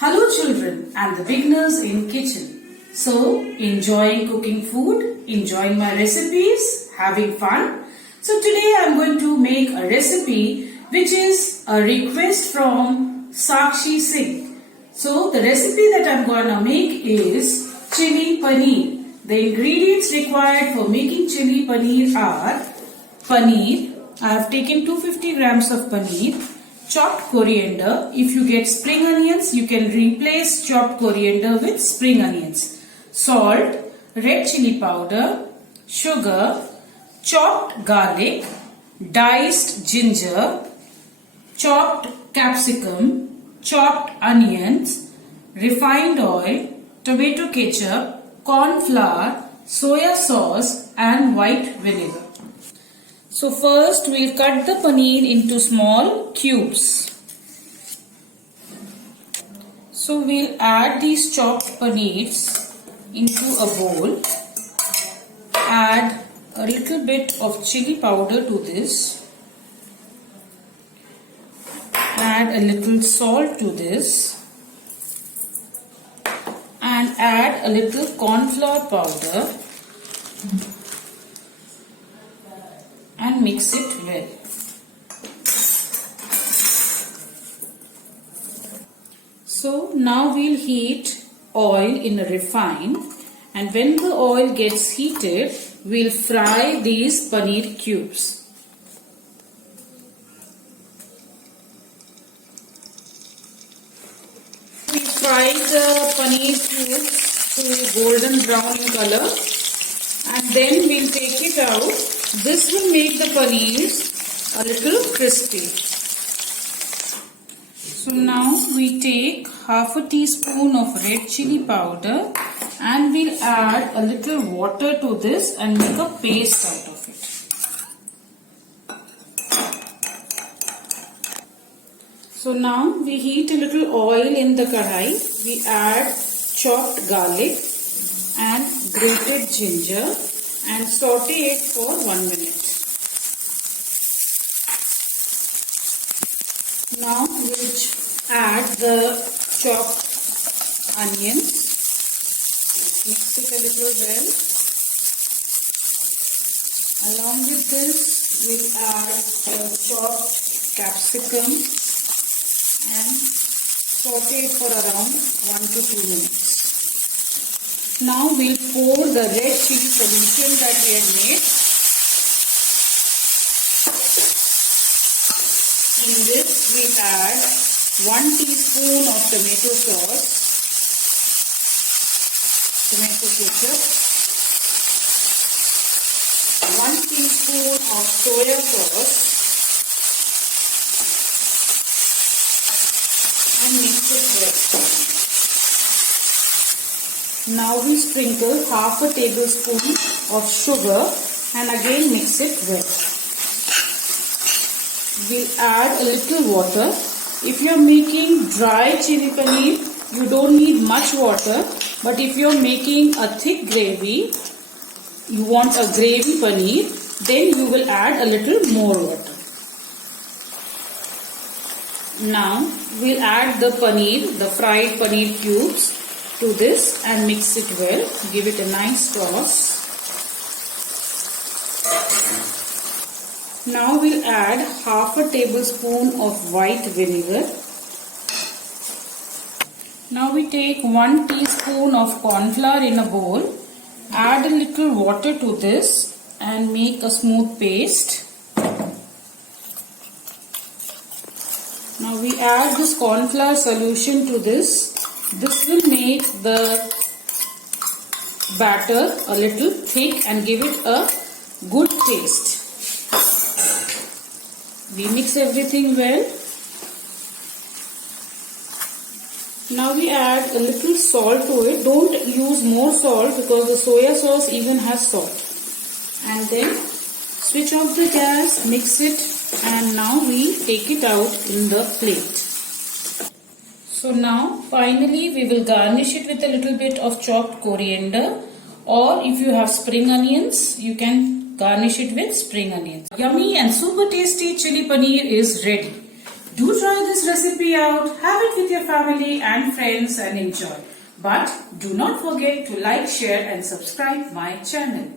Hello children and the beginners in kitchen. So, enjoying cooking food, enjoying my recipes, having fun. So today I am going to make a recipe which is a request from Sakshi Singh. So the recipe that I am going to make is chili paneer. The ingredients required for making chili paneer are paneer. I have taken 250 grams of paneer. Chopped coriander. If you get spring onions, you can replace chopped coriander with spring onions. Salt, red chili powder, sugar, chopped garlic, diced ginger, chopped capsicum, chopped onions, refined oil, tomato ketchup, corn flour, soya sauce and white vinegar. So first we'll cut the paneer into small cubes. So we'll add these chopped paneers into a bowl. Add a little bit of chili powder to this. Add a little salt to this. And add a little corn flour powder. And mix it well. So now we'll heat oil in a refine, and when the oil gets heated, we'll fry these paneer cubes. We fry the paneer cubes to golden brown in color, and then we'll take it out. This will make the paneers a little crispy. So now we take half a teaspoon of red chili powder and we'll add a little water to this and make a paste out of it. So now we heat a little oil in the kadhai. We add chopped garlic and grated ginger and saute it for 1 minute. Now we'll add the chopped onions. Mix it a little well. Along with this, we'll add chopped capsicum and saute it for around 1 to 2 minutes. Now we'll pour the red chili solution that we had made. In this we add 1 teaspoon of tomato sauce, tomato ketchup, 1 teaspoon of soya sauce and mix it well. Now we sprinkle half a tablespoon of sugar and again mix it well. We'll add a little water. If you're making dry chili paneer, you don't need much water. But if you're making a thick gravy, you want a gravy paneer, then you will add a little more water. Now we'll add the paneer, the fried paneer cubes, to this and mix it well. Give it a nice toss. Now we'll add half a tablespoon of white vinegar. Now we take 1 teaspoon of corn flour in a bowl. Add a little water to this and make a smooth paste. Now we add this corn flour solution to this. This will make the batter a little thick and give it a good taste. We mix everything well. Now we add a little salt to it. Don't use more salt because the soya sauce even has salt. And then switch off the gas, mix it, and now we take it out in the plate. So now finally we will garnish it with a little bit of chopped coriander, or if you have spring onions, you can garnish it with spring onions. Yummy and super tasty chili paneer is ready. Do try this this recipe out, have it with your family and friends and enjoy. But do not forget to like, share and subscribe my channel.